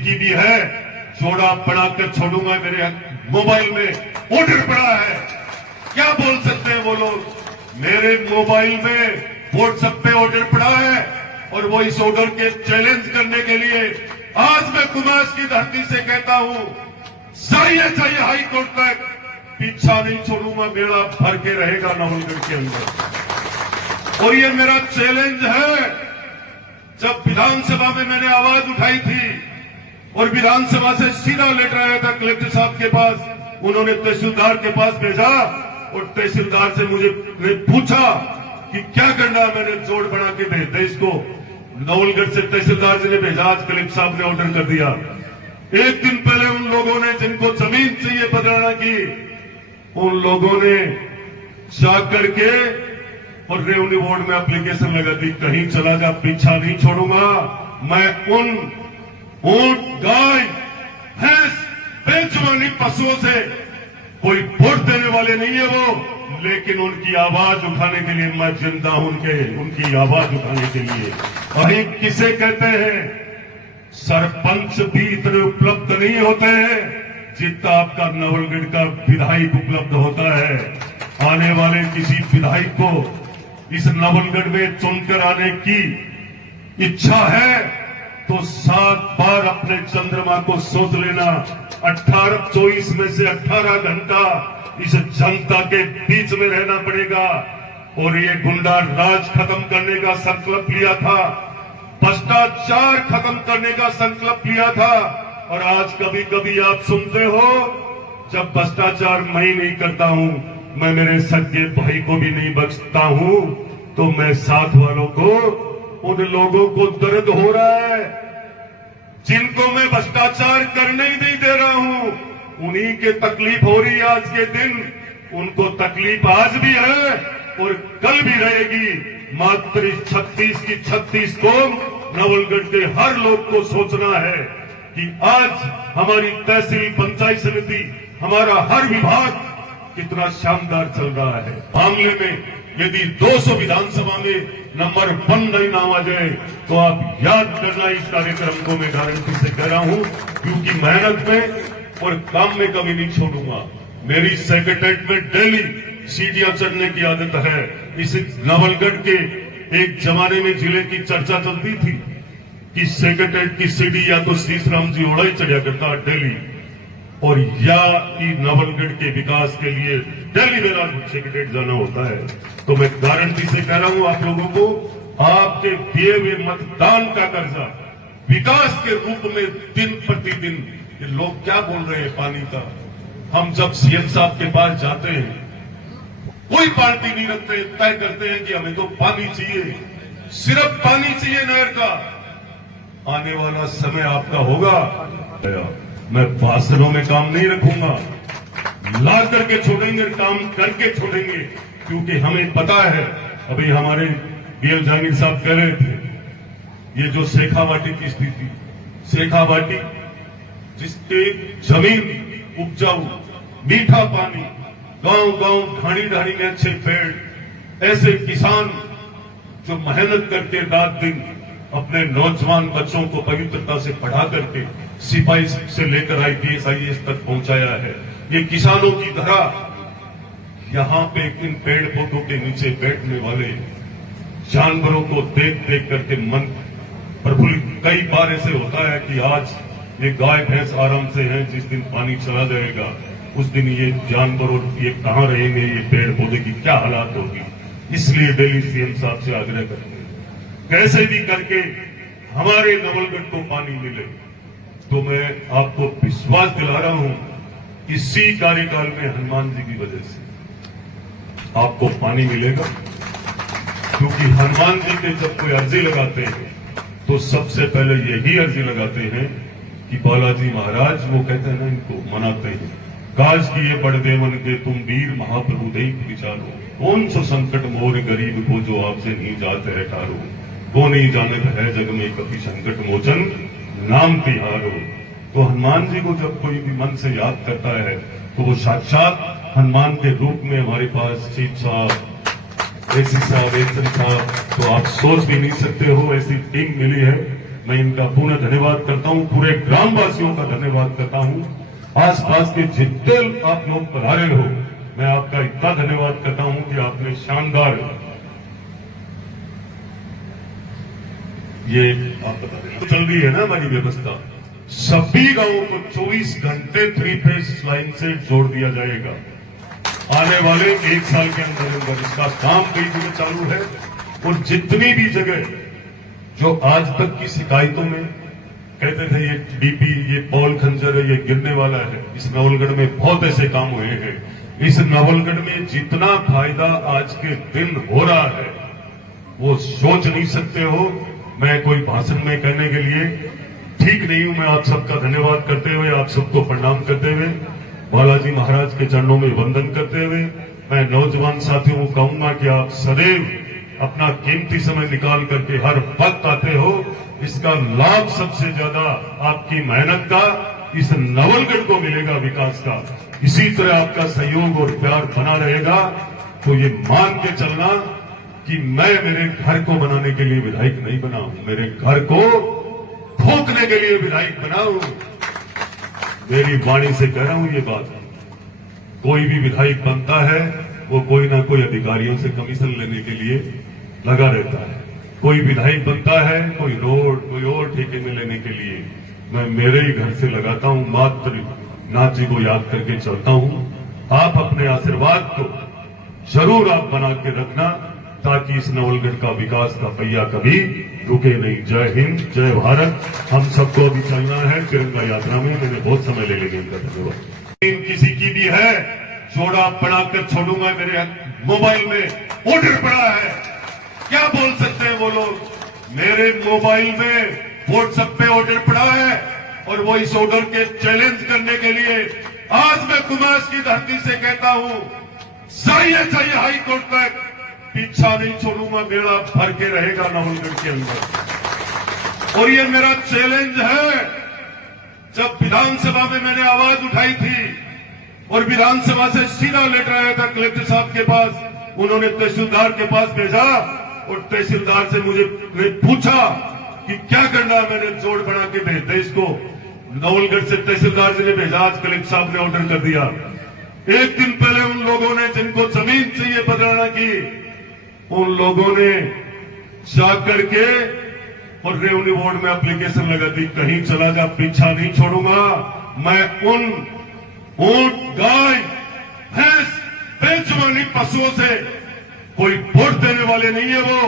की भी है, जोड़ा बनाकर छोड़ूंगा। मेरे मोबाइल में ऑर्डर पड़ा है, क्या बोल सकते हैं वो लोग? मेरे मोबाइल में व्हाट्सएप पे ऑर्डर पड़ा है और वो इस ऑर्डर के चैलेंज करने के लिए आज मैं कुमाश की धरती से कहता हूं, चाहिए हाई कोर्ट तक, पीछा नहीं छोड़ूंगा। मेरा भर के रहेगा नवलगढ़ के अंदर। और ये मेरा चैलेंज है। जब विधानसभा में मैंने आवाज उठाई थी और विधानसभा से सीधा लेटर आया था कलेक्टर साहब के पास, उन्होंने तहसीलदार के पास भेजा और तहसीलदार से मुझे पूछा कि क्या करना है। मैंने जोड़ बना के भेज दिया इसको। नवलगढ़ से तहसीलदार जी ने भेजा, आज कलेक्टर साहब ने ऑर्डर कर दिया। एक दिन पहले उन लोगों ने जिनको जमीन चाहिए बदलाना की, उन लोगों ने जाकर के और रेवेन्यू बोर्ड में एप्लीकेशन लगा दी, कहीं चला जा, पीछा नहीं छोड़ूंगा। मैं उन ऊंट, गाय, भैंस, बेजुबानी पशुओं से कोई वोट देने वाले नहीं है वो, लेकिन उनकी आवाज उठाने के लिए मैं जिंदा हूं, उनकी आवाज उठाने के लिए। वही किसे कहते हैं, सरपंच भी इतने उपलब्ध नहीं होते हैं जितना आपका नवलगढ़ का विधायक उपलब्ध होता है। आने वाले किसी विधायक को इस नवलगढ़ में चुनकर आने की इच्छा है तो 7 बार अपने चंद्रमा को सोच लेना। 24 में से 18 घंटा इस जनता के बीच में रहना पड़ेगा। और ये गुंडा राज खत्म करने का संकल्प लिया था, भ्रष्टाचार खत्म करने का संकल्प लिया था। और आज कभी कभी आप सुनते हो, जब भ्रष्टाचार मैं ही नहीं करता हूं, मैं मेरे सगे भाई को भी नहीं बख्शता हूं, तो मैं साथ वालों को, उन लोगों को दर्द हो रहा है जिनको मैं भ्रष्टाचार करने ही नहीं दे रहा हूं, उन्हीं के तकलीफ हो रही है आज के दिन। उनको तकलीफ आज भी है और कल भी रहेगी। मात्र 36 की 36 कौम, नवलगढ़ के हर लोग को सोचना है कि आज हमारी तहसील, पंचायत समिति, हमारा हर विभाग कितना शानदार चल रहा है। मामले में यदि 200 विधानसभा में नंबर 1 नहीं नाम आ जाए तो आप याद करना इस कार्यक्रम को। मैं गारंटी से कह रहा हूं, क्योंकि मेहनत में और काम में कभी नहीं छोड़ूंगा। मेरी सेक्रेटरीट में डेली सीढ़ियां चढ़ने की आदत है। इस नवलगढ़ के एक जमाने में जिले की चर्चा चलती थी कि सेक्रेटरीट की सीढ़ी या तो श्रीराम जी ओढ़ा ही चढ़ा करता डेली, और या कि नवलगढ़ के विकास के लिए डेली मेरा सेक्रेटरीट जाना होता है। तो मैं गारंटी से कह रहा हूं आप लोगों को, आपके दिए हुए मतदान का कर्जा विकास के रूप में दिन प्रतिदिन, ये लोग क्या बोल रहे हैं पानी का, हम जब सीएम साहब के पास जाते हैं कोई पार्टी नहीं रखते, तय करते हैं कि हमें तो पानी चाहिए, सिर्फ पानी चाहिए नहर का। आने वाला समय आपका होगा, मैं भाषणों में काम नहीं रखूंगा, ला करके छोड़ेंगे, काम करके छोड़ेंगे। क्योंकि हमें पता है, अभी हमारे बीएल जहांगीर साहब कह रहे थे, ये जो शेखावाटी की स्थिति, शेखावाटी जिसके जमीन उपजाऊ, मीठा पानी, गांव गांव ढाणी ढाणी में अच्छे पेड़, ऐसे किसान जो मेहनत करके रात दिन अपने नौजवान बच्चों को पवित्रता से पढ़ा करके सिपाही से लेकर IPS IAS तक पहुंचाया है। ये किसानों की धरा, यहां पे इन पेड़ पौधों के नीचे बैठने वाले जानवरों को देख देख करके मन प्रफुल्लित। कई बार ऐसे होता है कि आज ये गाय भैंस आराम से हैं, जिस दिन पानी चला जाएगा उस दिन ये जानवर और ये कहां रहेंगे, ये पेड़ पौधे की क्या हालात होगी। इसलिए डेली सीएम साहब से आग्रह करते हैं, कैसे भी करके हमारे नवलगढ़ को पानी मिले। तो मैं आपको विश्वास दिला रहा हूं, इसी कार्यकाल में हनुमान जी की वजह से आपको पानी मिलेगा। क्योंकि हनुमान जी के जब कोई अर्जी लगाते हैं तो सबसे पहले यही अर्जी लगाते हैं कि बालाजी महाराज, वो कहते हैं ना, इनको मनाते हैं, काज किए बड़ देवन के तुम वीर महाप्रभु देख विचारो, कौन सा संकट मोर गरीब को जो आपसे नहीं जाते है टारो, को नहीं जानत है जग में कभी संकट मोचन नाम तिहारो। तो हनुमान जी को जब कोई भी मन से याद करता है तो वो साक्षात हनुमान के रूप में हमारे पास चीफ साहब, एसी साहब, एसएम साहब, तो आप सोच भी नहीं सकते हो ऐसी टीम मिली है। मैं इनका पूर्ण धन्यवाद करता हूं, पूरे ग्रामवासियों का धन्यवाद करता हूं। आसपास के जितने आप लोग पधारे हो, मैं आपका इतना धन्यवाद करता हूं कि आपने शानदार ये आप बता रहे चल रही है ना हमारी व्यवस्था, सभी गांवों को 24 घंटे 3 फेज लाइन से जोड़ दिया जाएगा। आने वाले 1 साल के अंदर इसका काम कई जगह चालू है और जितनी भी जगह जो आज तक की शिकायतों में कहते थे ये डीपी, ये पॉल खंजर है, ये गिरने वाला है, इस नवलगढ़ में बहुत ऐसे काम हुए हैं। इस नवलगढ़ में जितना फायदा आज के दिन हो रहा है वो सोच नहीं सकते हो। मैं कोई भाषण में कहने के लिए ठीक नहीं हूं। मैं आप सबका धन्यवाद करते हुए, आप सबको प्रणाम करते हुए, बालाजी महाराज के चरणों में वंदन करते हुए मैं नौजवान साथियों को कहूंगा कि आप सदैव अपना कीमती समय निकाल करके हर वक्त आते हो। इसका लाभ सबसे ज्यादा आपकी मेहनत का इस नवलगढ़ को मिलेगा, विकास का। इसी तरह आपका सहयोग और प्यार बना रहेगा। तो ये मान के चलना कि मैं मेरे घर को बनाने के लिए विधायक नहीं बना हूं, मेरे घर को ठोकने के लिए विधायक बना हूं। मेरी वाणी से कह रहा हूं ये बात। कोई भी विधायक बनता है वो कोई ना कोई अधिकारियों से कमीशन लेने के लिए लगा रहता है। कोई विधायक बनता है कोई रोड, कोई और ठेके में लेने के लिए। मैं मेरे ही घर से लगाता हूं, मात्र नाथ जी को याद करके चलता हूं। आप अपने आशीर्वाद को जरूर आप बना के रखना ताकि इस नवलगढ़ का विकास का पहिया कभी रुके नहीं। जय हिंद, जय भारत। हम सबको अभी चलना है तिरंगा यात्रा में। मैंने बहुत समय ले लेंगे इनका धन्यवाद। किसी की भी है जोड़ा बनाकर छोड़ूंगा, मेरे मोबाइल में ऑर्डर पड़ा है। क्या बोल सकते हैं वो लोग? मेरे मोबाइल में व्हाट्सएप पे ऑर्डर पड़ा है और वो इस ऑर्डर के चैलेंज करने के लिए आज मैं कुमाश की धरती से कहता हूं, चाहिए हाई कोर्ट तक, पीछा नहीं छोड़ूंगा। बेड़ा भर के रहेगा नवलगढ़ के अंदर। और ये मेरा चैलेंज है। जब विधानसभा में मैंने आवाज उठाई थी और विधानसभा से सीधा लेटर आया था कलेक्टर साहब के पास, उन्होंने तहसीलदार के पास भेजा और तहसीलदार से मुझे पूछा कि क्या करना है। मैंने जोड़ बना के भेज दे इसको। नवलगढ़ से तहसीलदार जी ने भेजा, आज कलेक्टर साहब ने ऑर्डर कर दिया। एक दिन पहले उन लोगों ने जिनको जमीन चाहिए बदलाना की, उन लोगों ने जाकर के और रेवेन्यू बोर्ड में एप्लीकेशन लगा दी, कहीं चला जा, पीछा नहीं छोड़ूंगा। मैं उन ऊंट, गाय, भैंस, बेजुबानी पशुओं से कोई वोट देने वाले नहीं है वो,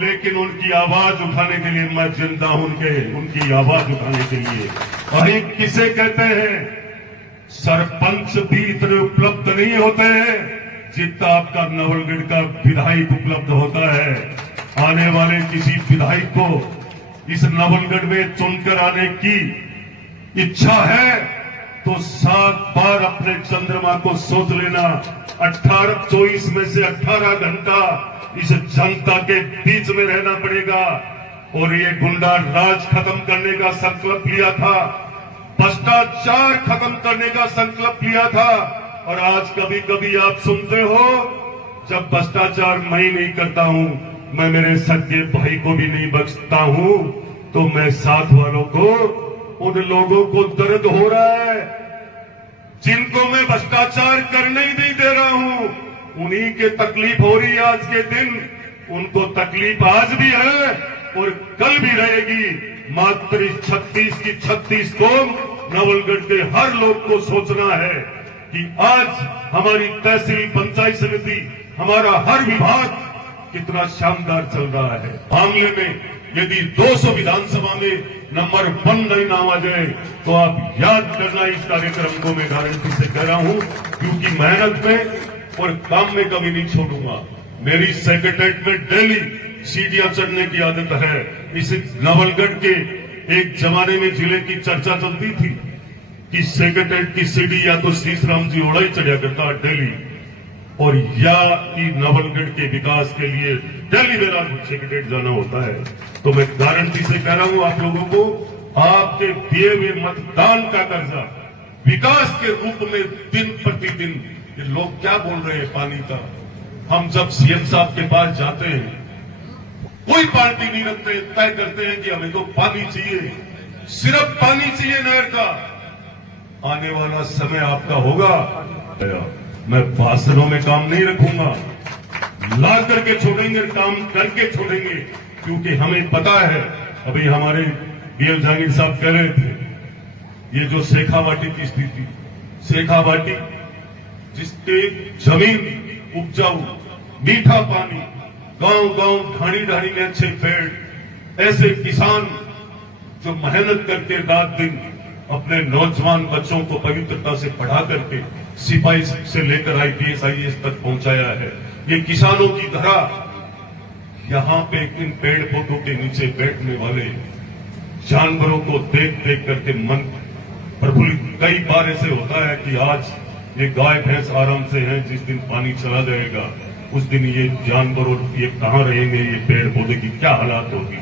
लेकिन उनकी आवाज उठाने के लिए मैं जिंदा हूं। उनकी आवाज उठाने के लिए वही किसे कहते हैं, सरपंच भी इतने उपलब्ध नहीं होते हैं जितना आपका नवलगढ़ का विधायक उपलब्ध होता है। आने वाले किसी विधायक को इस नवलगढ़ में चुनकर आने की इच्छा है तो 7 बार अपने चंद्रमा को सोच लेना। 24 में से 18 घंटा इस जनता के बीच में रहना पड़ेगा। और ये गुंडा राज खत्म करने का संकल्प लिया था, भ्रष्टाचार खत्म करने का संकल्प लिया था। और आज कभी कभी आप सुनते हो, जब भ्रष्टाचार मैं नहीं करता हूं, मैं मेरे सगे भाई को भी नहीं बख्शता हूं, तो मैं साथ वालों को, उन लोगों को दर्द हो रहा है जिनको मैं भ्रष्टाचार करने ही नहीं दे रहा हूं, उन्हीं के तकलीफ हो रही है आज के दिन। उनको तकलीफ आज भी है और कल भी रहेगी। मात्र 36 की 36 कौम नवलगढ़ के हर लोग को सोचना है कि आज हमारी तहसील, पंचायत समिति, हमारा हर विभाग कितना शानदार चल रहा है। मामले में यदि 200 विधानसभा में नंबर 1 नहीं नाम आ जाए तो आप याद करना इस कार्यक्रम को मैं गारंटी से कह रहा हूं, क्योंकि मेहनत में और काम में कभी नहीं छोड़ूंगा। मेरी सेक्रेटरीट में डेली सीढ़ियां चढ़ने की आदत है। इस नवलगढ़ के एक जमाने में जिले की चर्चा चलती थी कि सेक्रेटरीट की सीढ़ी या तो श्रीराम जी ओढ़ा ही चढ़ा करता डेली, और या कि नवलगढ़ के विकास के लिए डेली मेरा सेक्रेटरीट जाना होता है। तो मैं गारंटी से कह रहा हूं आप लोगों को, आपके दिए हुए मतदान का कर्जा विकास के रूप में दिन प्रतिदिन, ये लोग क्या बोल रहे हैं पानी का, हम जब सीएम साहब के पास जाते हैं कोई पार्टी नहीं रखते, तय करते हैं कि हमें तो पानी चाहिए, सिर्फ पानी चाहिए नहर का। आने वाला समय आपका होगा, मैं भाषणों में काम नहीं रखूंगा, ला करके छोड़ेंगे, काम करके छोड़ेंगे, क्योंकि हमें पता है। अभी हमारे बीएल जहांगीर साहब कह रहे थे, ये जो शेखावाटी की स्थिति, शेखावाटी जिसके जमीन उपजाऊ, मीठा पानी, गांव गांव ढाणी ढाणी में अच्छे पेड़, ऐसे किसान जो मेहनत करके रात दिन अपने नौजवान बच्चों को पवित्रता से पढ़ा करके सिपाही से लेकर आईपीएस आईएएस तक पहुंचाया है, ये किसानों की धरा। यहां पे इन पेड़ पौधों के नीचे बैठने वाले जानवरों को देख देख करके मन प्रफुल्लित। कई बार ऐसे होता है कि आज ये गाय भैंस आराम से हैं, जिस दिन पानी चला जाएगा उस दिन ये जानवर और ये कहां रहेंगे, ये पेड़ पौधे की क्या हालात होगी।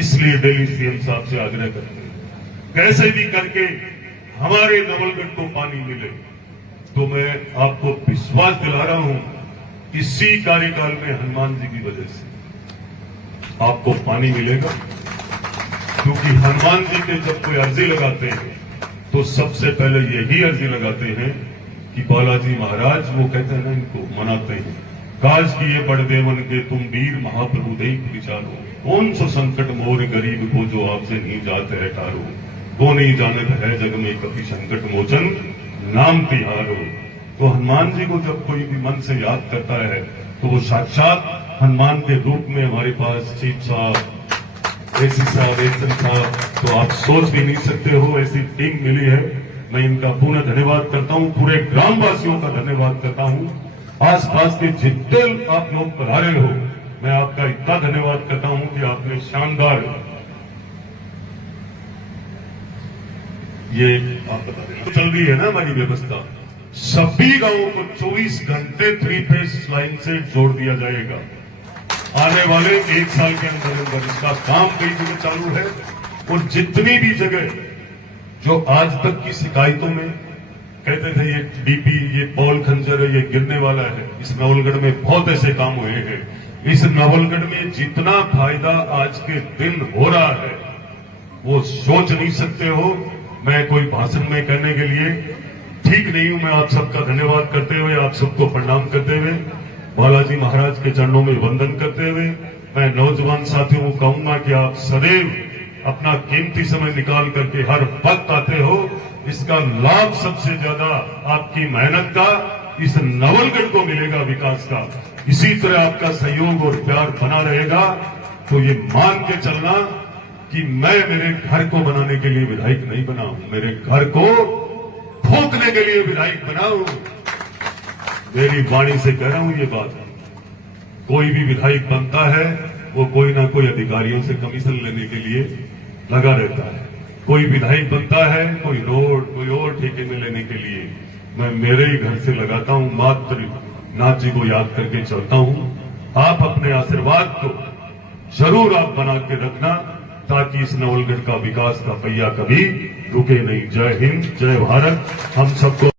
इसलिए दिल्ली सीएम साहब से आग्रह करते हैं, कैसे भी करके हमारे नवलगढ़ को पानी मिले। तो मैं आपको विश्वास दिला रहा हूं, इसी कार्यकाल में हनुमान जी की वजह से आपको पानी मिलेगा। क्योंकि हनुमान जी के जब कोई अर्जी लगाते हैं तो सबसे पहले यही अर्जी लगाते हैं कि बालाजी महाराज, वो कहते हैं ना, इनको मनाते हैं, काज किए बड़ देवन के तुम वीर महाप्रभु देख विचारो, कौन सो संकट मोर गरीब को जो आपसे नहीं जाते है टारो, को नहीं जानत है जग में कभी संकट मोचन नाम तिहारो। तो हनुमान जी को जब कोई भी मन से याद करता है तो वो साक्षात हनुमान के रूप में हमारे पास चीफ साहब, एसी साहब, एसएम साहब, तो आप सोच भी नहीं सकते हो ऐसी टीम मिली है। मैं इनका पूर्ण धन्यवाद करता हूं, पूरे ग्रामवासियों का धन्यवाद करता हूं, आसपास के जितने आप लोग पधारे हो, मैं आपका इतना धन्यवाद करता हूं कि आपने शानदार ये आप बता रहे हैं, चल रही है ना हमारी व्यवस्था, सभी गांवों को 24 घंटे 3 फेज लाइन से जोड़ दिया जाएगा। आने वाले 1 साल के अंदर इसका काम कई जगह चालू है। और जितनी भी जगह जो आज तक की शिकायतों में कहते थे ये डीपी, ये पॉल खंजर है, ये गिरने वाला है, इस नवलगढ़ में बहुत ऐसे काम हुए हैं। इस नवलगढ़ में जितना फायदा आज के दिन हो रहा है वो सोच नहीं सकते हो। मैं कोई भाषण में कहने के लिए ठीक नहीं हूं। मैं आप सबका धन्यवाद करते हुए, आप सबको प्रणाम करते हुए, बालाजी महाराज के चरणों में वंदन करते हुए, मैं नौजवान साथियों को कहूंगा कि आप सदैव अपना कीमती समय निकाल करके हर वक्त आते हो। इसका लाभ सबसे ज्यादा आपकी मेहनत का इस नवलगढ़ को मिलेगा, विकास का। इसी तरह आपका सहयोग और प्यार बना रहेगा। तो ये मान के चलना कि मैं मेरे घर को बनाने के लिए विधायक नहीं बना हूं, मेरे घर को फूंकने के लिए विधायक बना हूं। मेरी वाणी से कह रहा हूं ये बात। कोई भी विधायक बनता है वो कोई ना कोई अधिकारियों से कमीशन लेने के लिए लगा रहता है। कोई विधायक बनता है कोई रोड, कोई और ठेके में लेने के लिए। मैं मेरे ही घर से लगाता हूं, मात्र नाथ जी को याद करके चलता हूं। आप अपने आशीर्वाद को जरूर आप बना के रखना, ताकि इस नवलगढ़ का विकास का पहिया कभी रुके नहीं। जय हिंद, जय भारत। हम सबको